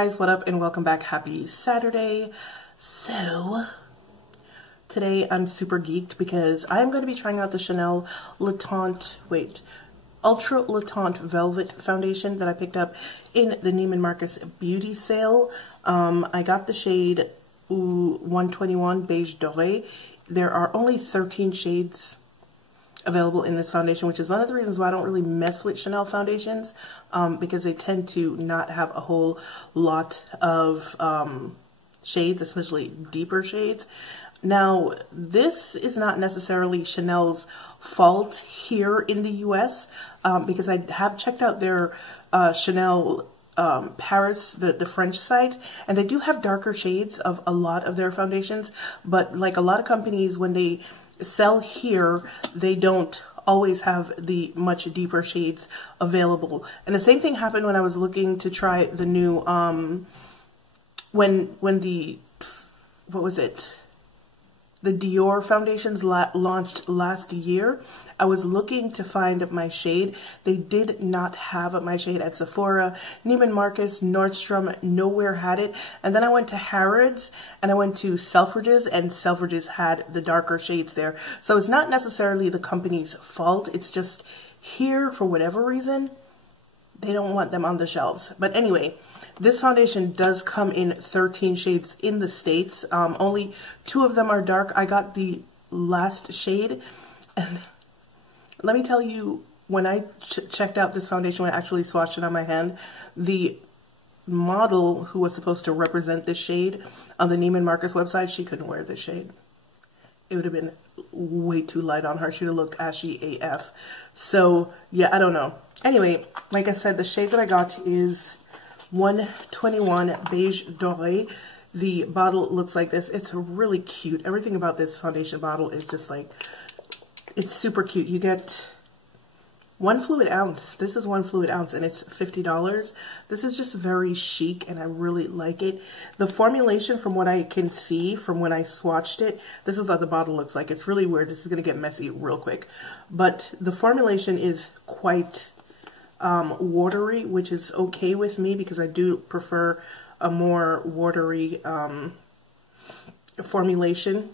guys, what up, and welcome back. Happy Saturday. So today I'm super geeked because I'm going to be trying out the Chanel Ultra Le Teint Velvet Foundation that I picked up in the Neiman Marcus beauty sale. I got the shade 121 Beige Doré. There are only 13 shades available in this foundation, which is one of the reasons why I don't really mess with Chanel foundations, because they tend to not have a whole lot of shades, especially deeper shades. Now, this is not necessarily Chanel's fault here in the US, because I have checked out their Chanel Paris, the French site, and they do have darker shades of a lot of their foundations, but like a lot of companies, when they sell here, they don't always have the much deeper shades available. And the same thing happened when I was looking to try the new when the the Dior foundations launched last year. I was looking to find my shade. They did not have my shade at Sephora, Neiman Marcus, Nordstrom, nowhere had it. And then I went to Harrods and I went to Selfridges, and Selfridges had the darker shades there. So it's not necessarily the company's fault. It's just here, for whatever reason, they don't want them on the shelves. But anyway, this foundation does come in 13 shades in the States. Only 2 of them are dark. I got the last shade, and let me tell you, when I checked out this foundation, when I actually swatched it on my hand, the model who was supposed to represent this shade on the Neiman Marcus website, she couldn't wear this shade. It would have been way too light on her. She would have looked ashy AF. So yeah, I don't know. Anyway, like I said, the shade that I got is 121 Beige Doré. The bottle looks like this. It's really cute. Everything about this foundation bottle is just like, it's super cute. You get 1 fluid ounce. This is 1 fluid ounce and it's $50. This is just very chic and I really like it. The formulation, from what I can see from when I swatched it, this is what the bottle looks like. It's really weird. This is going to get messy real quick. But the formulation is quite watery, which is okay with me because I do prefer a more watery formulation.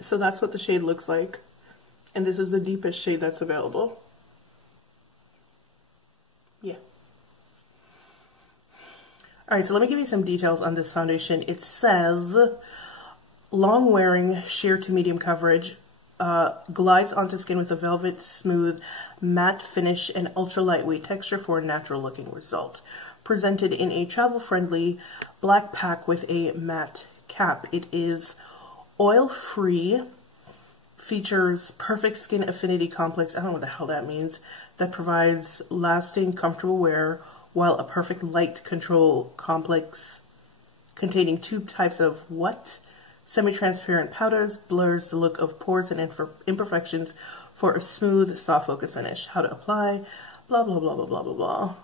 So that's what the shade looks like, and this is the deepest shade that's available. Yeah. Alright, so let me give you some details on this foundation. It says long wearing, sheer to medium coverage, glides onto skin with a velvet smooth matte finish and ultra lightweight texture for a natural looking result. Presented in a travel friendly black pack with a matte cap. It is oil free, features perfect skin affinity complex, I don't know what the hell that means, that provides lasting comfortable wear, while a perfect light control complex containing 2 types of semi-transparent powders blurs the look of pores and imperfections for a smooth, soft focus finish. How to apply, blah, blah, blah, blah, blah, blah, blah.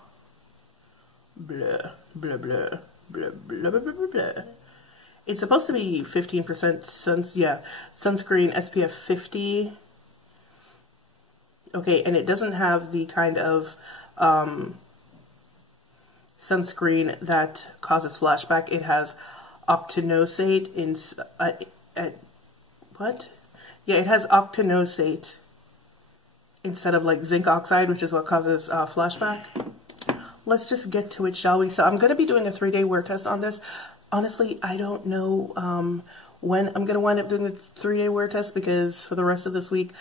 Blah, blah, blah, blah, blah, blah, blah, blah. It's supposed to be 15% sunscreen, SPF 50. Okay, and it doesn't have the kind of sunscreen that causes flashback. It has octinoxate in it has octinoxate instead of like zinc oxide, which is what causes flashback. Let's just get to it, shall we? So I'm going to be doing a 3-day wear test on this. Honestly, I don't know when I'm going to wind up doing the 3-day wear test, because for the rest of this week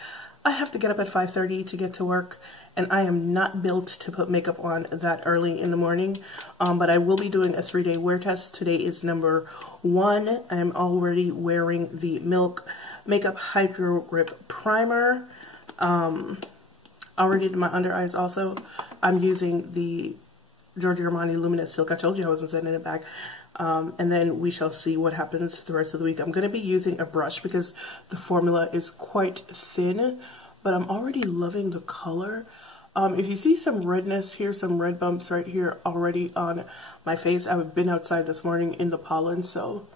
I have to get up at 5:30 to get to work, and I am not built to put makeup on that early in the morning. But I will be doing a 3-day wear test. Today is number 1. I'm already wearing the Milk Makeup Hydro Grip Primer. Already did my under eyes also. I'm using the Giorgio Armani Luminous Silk. I told you I wasn't sending it back. And then we shall see what happens the rest of the week. I'm going to be using a brush because the formula is quite thin, but I'm already loving the color. If you see some redness here, some red bumps right here already on my face, I've been outside this morning in the pollen, so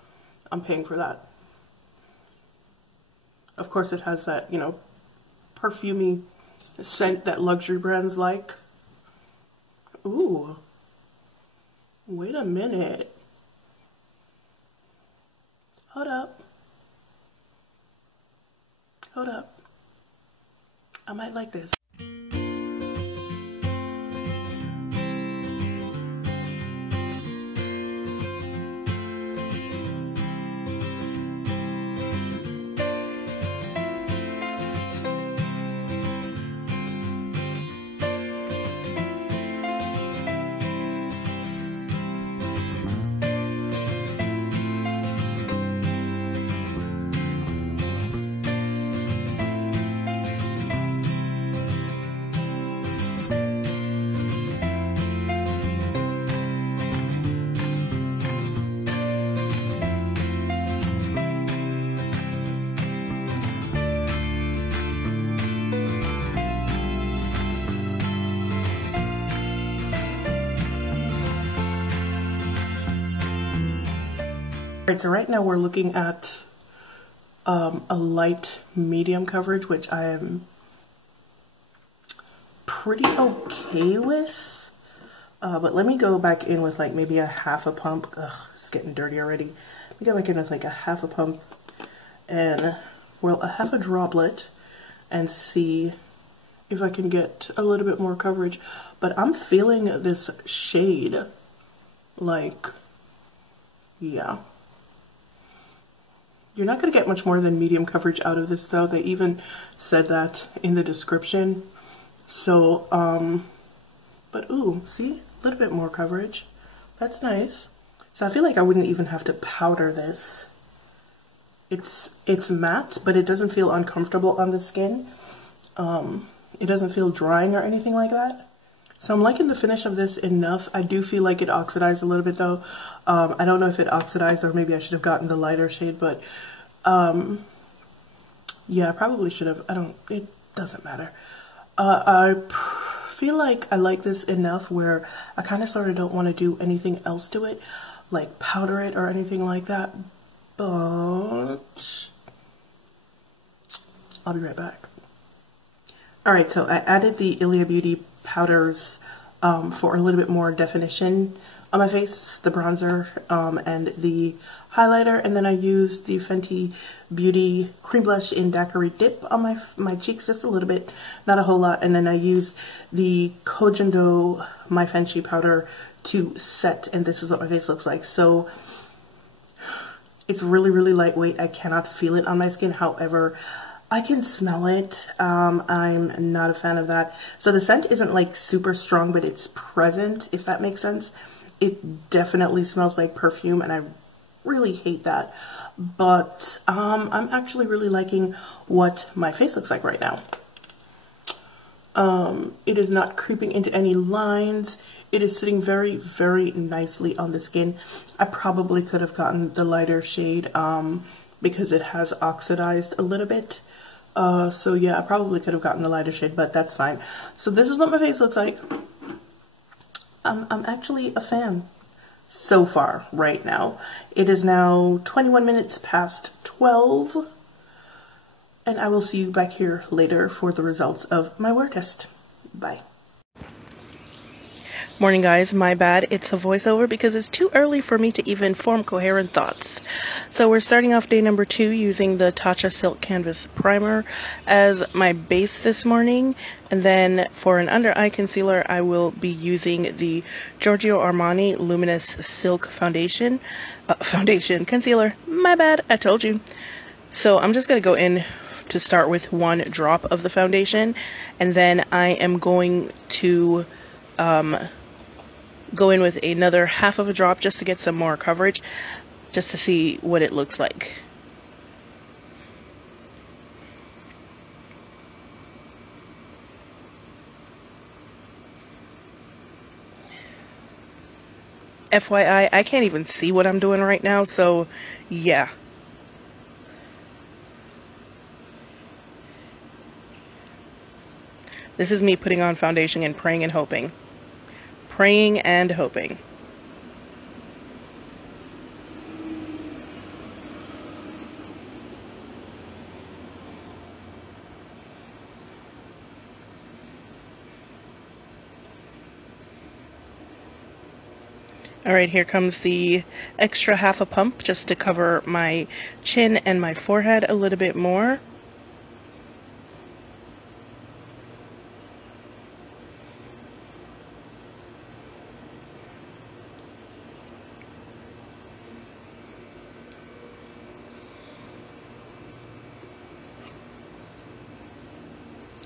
I'm paying for that. Of course, it has that, you know, perfumey scent that luxury brands like. Ooh. Wait a minute. Hold up. Hold up. I might like this. Alright, so right now we're looking at a light medium coverage, which I am pretty okay with. But let me go back in with like maybe a half a pump. Ugh, it's getting dirty already. Let me go back in with like a half a pump and, well, a half a droplet and see if I can get a little bit more coverage. But I'm feeling this shade, like, yeah. You're not going to get much more than medium coverage out of this though. They even said that in the description. So, but ooh, see? A little bit more coverage. That's nice. So I feel like I wouldn't even have to powder this. It's matte, but it doesn't feel uncomfortable on the skin. It doesn't feel drying or anything like that. So I'm liking the finish of this enough. I do feel like it oxidized a little bit though. I don't know if it oxidized or maybe I should have gotten the lighter shade, but yeah, I probably should have. It doesn't matter. I feel like I like this enough where I kind of sort of don't want to do anything else to it, like powder it or anything like that, but I'll be right back. Alright, so I added the Ilia Beauty powders for a little bit more definition on my face, the bronzer and the highlighter, and then I used the Fenty Beauty cream blush in Daiquiri Dip on my cheeks just a little bit, not a whole lot, and then I used the Giorgio Maifanshi powder to set, and this is what my face looks like. So it's really, really lightweight. I cannot feel it on my skin, however, I can smell it. I'm not a fan of that. So the scent isn't like super strong, but it's present, if that makes sense. It definitely smells like perfume, and I really hate that. But I'm actually really liking what my face looks like right now. It is not creeping into any lines. It is sitting very, very nicely on the skin. I probably could have gotten the lighter shade because it has oxidized a little bit. So yeah, I probably could have gotten the lighter shade, but that's fine. So this is what my face looks like. I'm actually a fan so far right now. It is now 21 minutes past 12, and I will see you back here later for the results of my wear test. Bye. Morning guys, my bad, it's a voiceover because it's too early for me to even form coherent thoughts. So we're starting off day number 2 using the Tatcha Silk Canvas Primer as my base this morning, and then for an under eye concealer I will be using the Giorgio Armani Luminous Silk Concealer, my bad, I told you. So I'm just going to go in to start with one drop of the foundation, and then I am going to go in with another half of a drop just to get some more coverage, just to see what it looks like. FYI, I can't even see what I'm doing right now, so yeah. This is me putting on foundation and praying and hoping. Praying and hoping. Alright, here comes the extra half a pump just to cover my chin and my forehead a little bit more.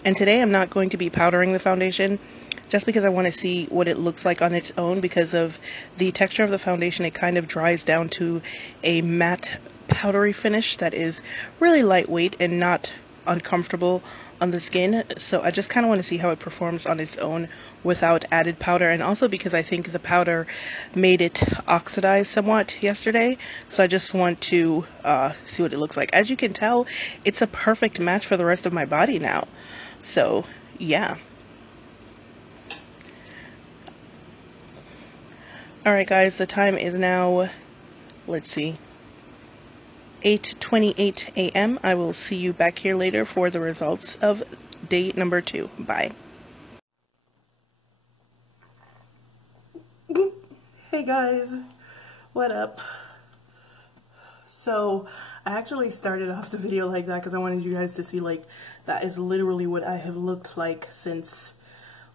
And today I'm not going to be powdering the foundation just because I want to see what it looks like on its own. Because of the texture of the foundation, it kind of dries down to a matte powdery finish that is really lightweight and not uncomfortable on the skin. So I just kind of want to see how it performs on its own without added powder, and also because I think the powder made it oxidize somewhat yesterday. So I just want to see what it looks like. As you can tell, it's a perfect match for the rest of my body now. So, yeah. Alright guys, the time is now, let's see, 8:28 a.m. I will see you back here later for the results of day number 2. Bye. Hey guys, what up? So, I actually started off the video like that because I wanted you guys to see, like, that is literally what I have looked like since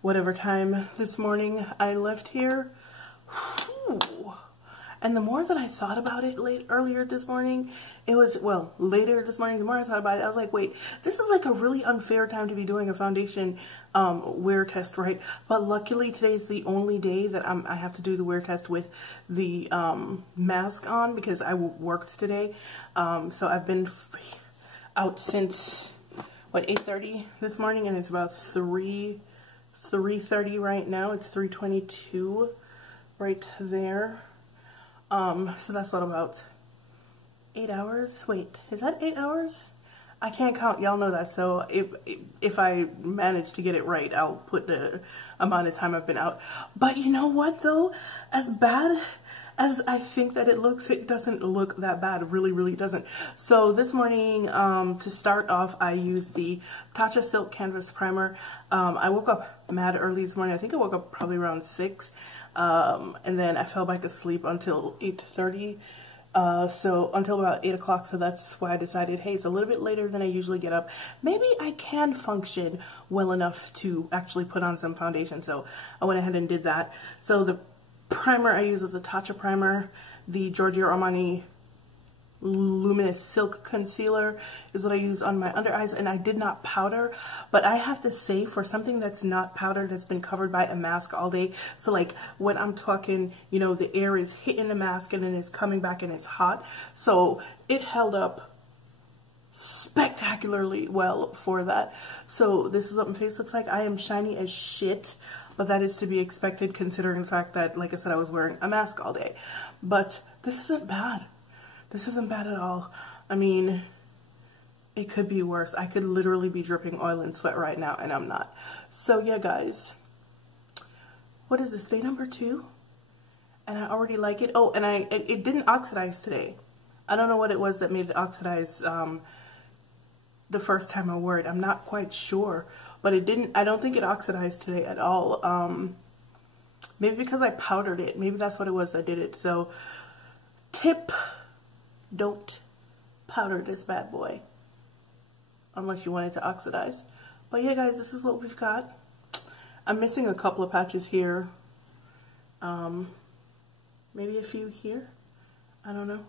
whatever time this morning I left here. Whew. And the more that I thought about it earlier this morning, it was, well, later this morning, the more I thought about it, I was like, wait, this is like a really unfair time to be doing a foundation wear test, right? But luckily today is the only day that I have to do the wear test with the mask on, because I worked today. So I've been out since, what, 8:30 this morning, and it's about 3:30 right now. It's 3:22 right there. So that's what, about 8 hours? Wait, is that 8 hours? I can't count, y'all know that. So if I manage to get it right, I'll put the amount of time I've been out. But you know what though? As bad as I think that it looks, it doesn't look that bad. It really, really doesn't. So this morning, to start off, I used the Tatcha Silk Canvas Primer. I woke up mad early this morning. I think I woke up probably around 6. And then I fell back asleep until 8:30. So until about 8 o'clock. So that's why I decided, hey, it's a little bit later than I usually get up. Maybe I can function well enough to actually put on some foundation. So I went ahead and did that. So the primer I use is the Tatcha primer. The Giorgio Armani Luminous Silk Concealer is what I use on my under eyes, and I did not powder. But I have to say, for something that's not powdered, that's been covered by a mask all day, so like when I'm talking, you know, the air is hitting the mask and then it's coming back and it's hot, so it held up spectacularly well for that. So this is what my face looks like. I am shiny as shit, but that is to be expected considering the fact that, like I said, I was wearing a mask all day. But this isn't bad. This isn't bad at all. I mean, it could be worse. I could literally be dripping oil and sweat right now, and I'm not. So yeah, guys. What is this, day number 2? And I already like it. Oh, and it didn't oxidize today. I don't know what it was that made it oxidize the first time I wore it. I'm not quite sure. But it didn't, I don't think it oxidized today at all. Maybe because I powdered it. Maybe that's what it was that did it. So, tip: don't powder this bad boy unless you want it to oxidize. But yeah, guys, this is what we've got. I'm missing a couple of patches here. Maybe a few here. I don't know.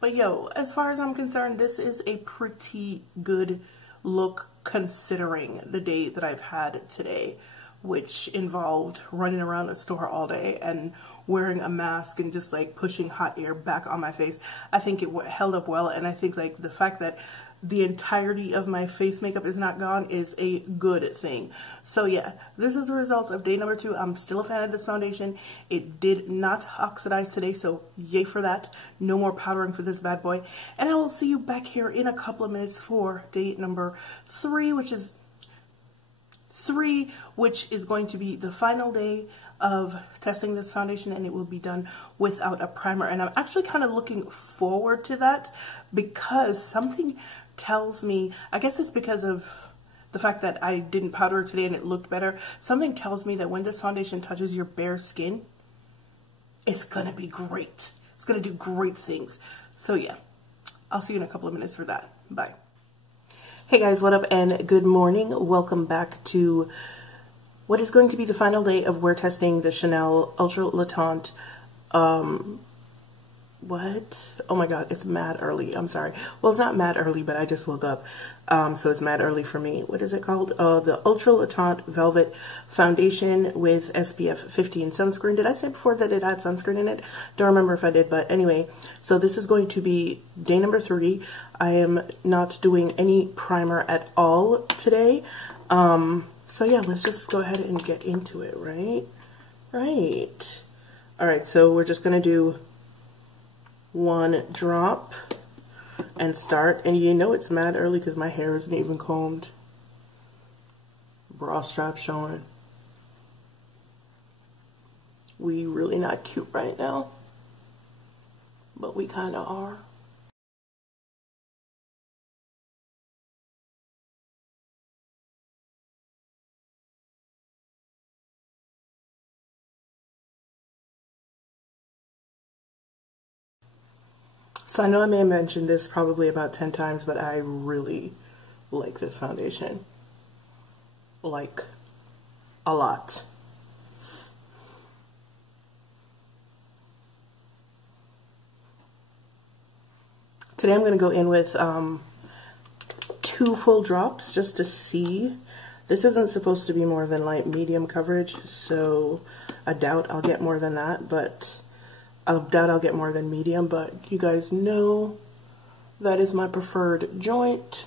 But yo, as far as I'm concerned, this is a pretty good look considering the day that I've had today, which involved running around a store all day and wearing a mask and just like pushing hot air back on my face. I think it held up well, and I think like the fact that the entirety of my face makeup is not gone is a good thing. So yeah, this is the results of day number 2. I'm still a fan of this foundation. It did not oxidize today, so yay for that. No more powdering for this bad boy. And I will see you back here in a couple of minutes for day number 3, which is going to be the final day of testing this foundation, and it will be done without a primer. And I'm actually kind of looking forward to that, because something tells me, I guess it's because of the fact that I didn't powder it today and it looked better, something tells me that when this foundation touches your bare skin, It's gonna be great. It's gonna do great things. So yeah, I'll see you in a couple of minutes for that. Bye. Hey guys, what up and good morning. Welcome back to what is going to be the final day of wear testing the Chanel Ultra Le Teint. What? Oh my god, it's mad early. I'm sorry. Well, it's not mad early, but I just woke up. So it's mad early for me. What is it called? The Ultra Le Teint Velvet Foundation with SPF 50 and sunscreen. Did I say before that it had sunscreen in it? Don't remember if I did, but anyway. So this is going to be day number 3. I am not doing any primer at all today. So yeah, let's just go ahead and get into it, right? Right. All right, so we're just gonna do 1 drop and start. And you know it's mad early because my hair isn't even combed. Bra strap showing. We really not cute right now, but we kind of are. So I know I may have mentioned this probably about 10 times, but I really like this foundation. Like, a lot. Today I'm going to go in with 2 full drops just to see. This isn't supposed to be more than light medium coverage, so I doubt I'll get more than that, but I doubt I'll get more than medium, but you guys know that is my preferred joint.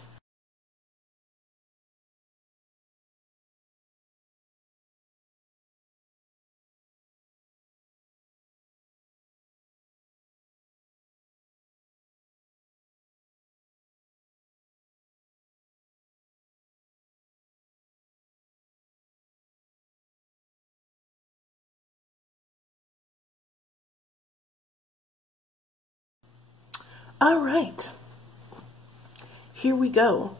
All right, here we go.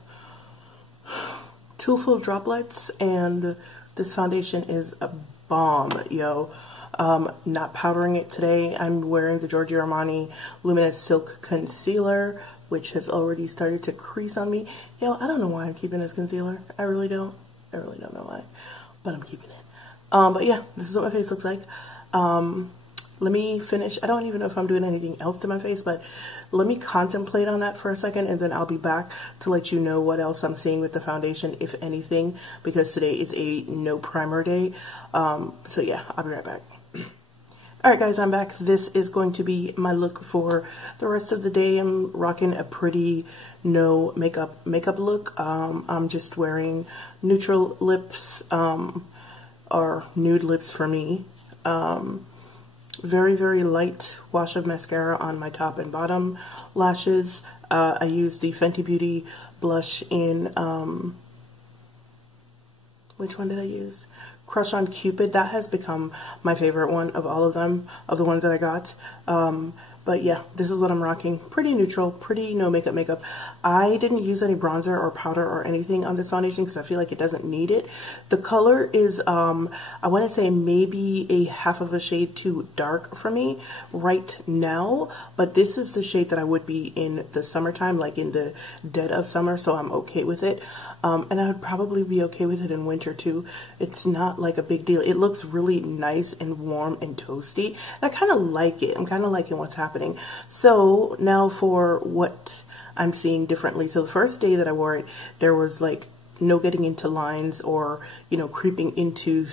2 full droplets, and this foundation is a bomb, yo. Not powdering it today. I'm wearing the Giorgio Armani Luminous Silk Concealer, which has already started to crease on me. Yo, I don't know why I'm keeping this concealer. I really don't know why, but I'm keeping it. But yeah, this is what my face looks like. Let me finish. I don't even know if I'm doing anything else to my face, but let me contemplate on that for a second, and then I'll be back to let you know what else I'm seeing with the foundation, if anything, because today is a no primer day. So yeah, I'll be right back. All right, guys, I'm back. This is going to be my look for the rest of the day. I'm rocking a pretty no makeup look. I'm just wearing neutral lips, or nude lips for me. Very, very light wash of mascara on my top and bottom lashes. I use the Fenty Beauty blush in, which one did I use? Crush on Cupid. That has become my favorite one of all of them, of the ones that I got. But yeah, this is what I'm rocking. Pretty neutral, pretty no makeup. I didn't use any bronzer or powder or anything on this foundation because I feel like it doesn't need it. The color is, I want to say maybe a half of a shade too dark for me right now. But this is the shade that I would be in the summertime, like in the dead of summer, so I'm okay with it. And I would probably be okay with it in winter too. It's not like a big deal. It looks really nice and warm and toasty. And I kind of like it. I'm kind of liking what's happening. So now for what I'm seeing differently. So the first day that I wore it, there was like no getting into lines or, you know, creeping into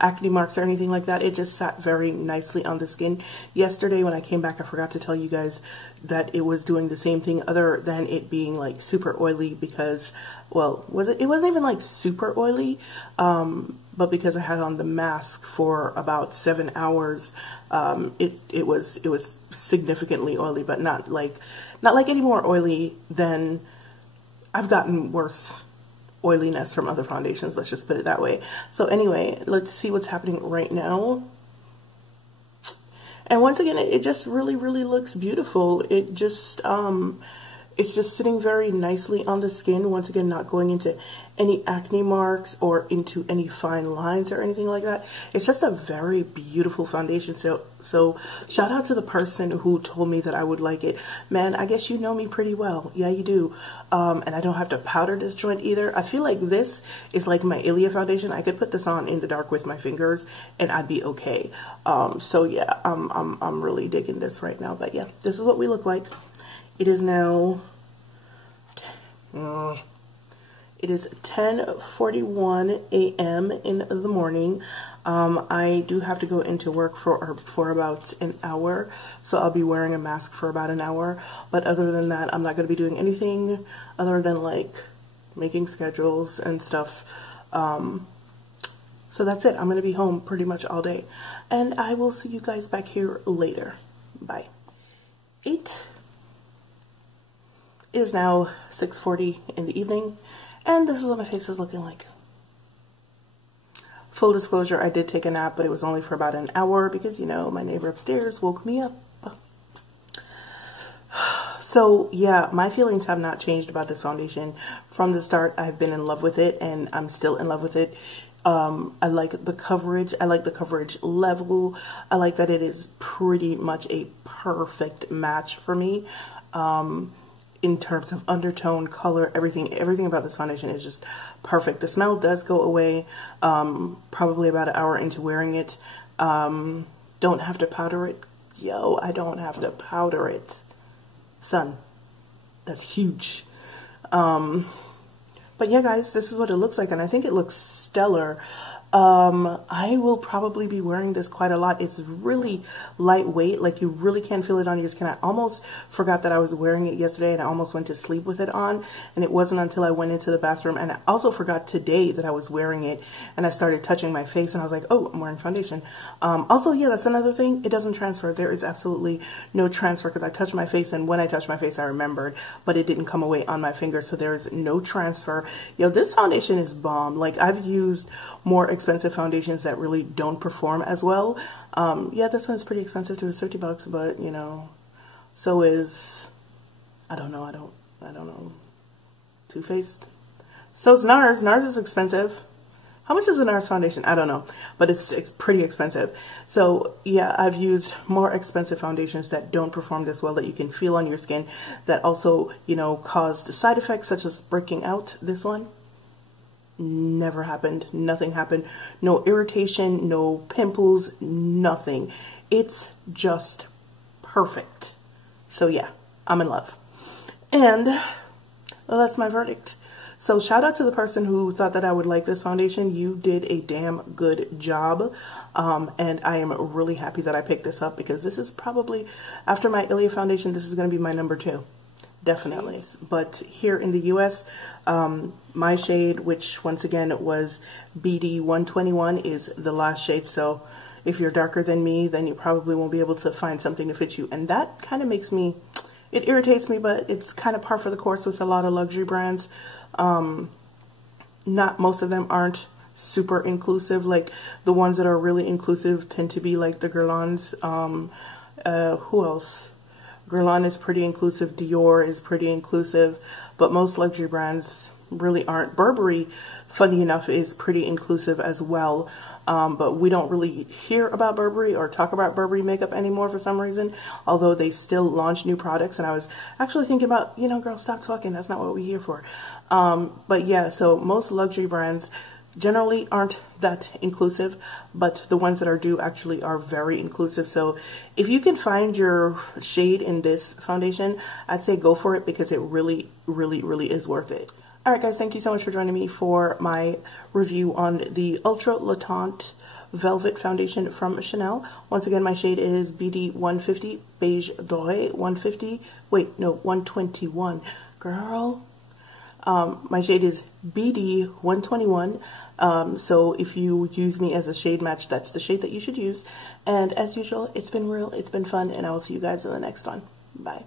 acne marks or anything like that. It just sat very nicely on the skin. Yesterday when I came back, I forgot to tell you guys that it was doing the same thing, other than it being like super oily, because, well, it wasn't even like super oily, but because I had on the mask for about 7 hours, it was significantly oily, but not like any more oily than I've gotten worse oiliness from other foundations, let's just put it that way. So anyway, let's see what's happening right now. And once again, it just really, really looks beautiful. It just, It's just sitting very nicely on the skin. Once again, not going into any acne marks or into any fine lines or anything like that. It's just a very beautiful foundation. So shout out to the person who told me that I would like it. Man, I guess you know me pretty well. Yeah, you do. And I don't have to powder this joint either. I feel like this is like my Ilia foundation. I could put this on in the dark with my fingers and I'd be okay. So yeah, I'm really digging this right now. But yeah, this is what we look like. It is now, it is 10:41 a.m. in the morning. I do have to go into work for about an hour, so I'll be wearing a mask for about an hour. But other than that, I'm not going to be doing anything other than like making schedules and stuff. So that's it. I'm going to be home pretty much all day, and I will see you guys back here later. Bye. It is now 6:40 in the evening, and this is what my face is looking like. Full disclosure, I did take a nap, but it was only for about an hour because, you know, my neighbor upstairs woke me up. So yeah, my feelings have not changed about this foundation. From the start, I've been in love with it, and I'm still in love with it. I like the coverage. I like the coverage level. I like that it is pretty much a perfect match for me. In terms of undertone, color, everything about this foundation is just perfect. The smell does go away probably about an hour into wearing it. Don't have to powder it. Yo, I don't have to powder it. Son, that's huge. But yeah, guys, this is what it looks like, and I think it looks stellar. I will probably be wearing this quite a lot. It's really lightweight, like you really can't feel it on your skin. I almost forgot that I was wearing it yesterday, and I almost went to sleep with it on, and it wasn't until I went into the bathroom, and I also forgot today that I was wearing it, and I started touching my face, and I was like, oh, I'm wearing foundation. Also, yeah, that's another thing. It doesn't transfer. There is absolutely no transfer because I touched my face, and when I touched my face, I remembered, but it didn't come away on my finger, so there is no transfer. Yo, this foundation is bomb. Like, I've used more expensive foundations that really don't perform as well. Yeah, this one's pretty expensive too. It's 50 bucks, but you know, so is, I don't know, Too Faced. So is NARS. NARS is expensive. How much is a NARS foundation? I don't know, but it's pretty expensive. So yeah, I've used more expensive foundations that don't perform this well, that you can feel on your skin, that also, you know, caused side effects such as breaking out. This one never happened. Nothing happened. No irritation, no pimples, nothing. It's just perfect. So yeah, I'm in love. And well, that's my verdict. So shout out to the person who thought that I would like this foundation. You did a damn good job. And I am really happy that I picked this up because this is probably, after my Ilia foundation, this is going to be my number 2. Definitely. But here in the US, my shade, which once again was BD 121, is the last shade. So if you're darker than me, then you probably won't be able to find something to fit you. And that kind of makes me, it irritates me, but it's kind of par for the course with a lot of luxury brands. Not most of them aren't super inclusive. Like the ones that are really inclusive tend to be like the Guerlains. Who else? Guerlain is pretty inclusive. Dior is pretty inclusive, but most luxury brands really aren't. Burberry, funny enough, is pretty inclusive as well. But we don't really hear about Burberry or talk about Burberry makeup anymore for some reason, although they still launch new products. And I was actually thinking about, you know, girl, stop talking. That's not what we're here for. But yeah, so most luxury brands generally aren't that inclusive, but the ones that do actually are very inclusive. So if you can find your shade in this foundation, I'd say go for it because it really, really, really is worth it. All right, guys, thank you so much for joining me for my review on the Ultra Latant Velvet Foundation from Chanel. Once again, my shade is BD 150, Beige Doré 150. Wait, no, 121. Girl. My shade is BD 121. So if you use me as a shade match, that's the shade that you should use. And as usual, it's been real, it's been fun, and I will see you guys in the next one. Bye.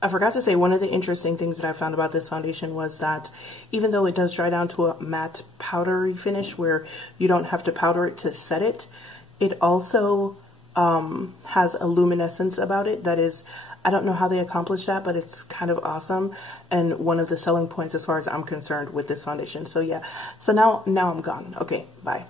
I forgot to say, one of the interesting things that I found about this foundation was that even though it does dry down to a matte powdery finish where you don't have to powder it to set it, it also has a luminescence about it that is I don't know how they accomplished that, but it's kind of awesome and one of the selling points as far as I'm concerned with this foundation. So yeah, so now I'm gone. Okay, bye.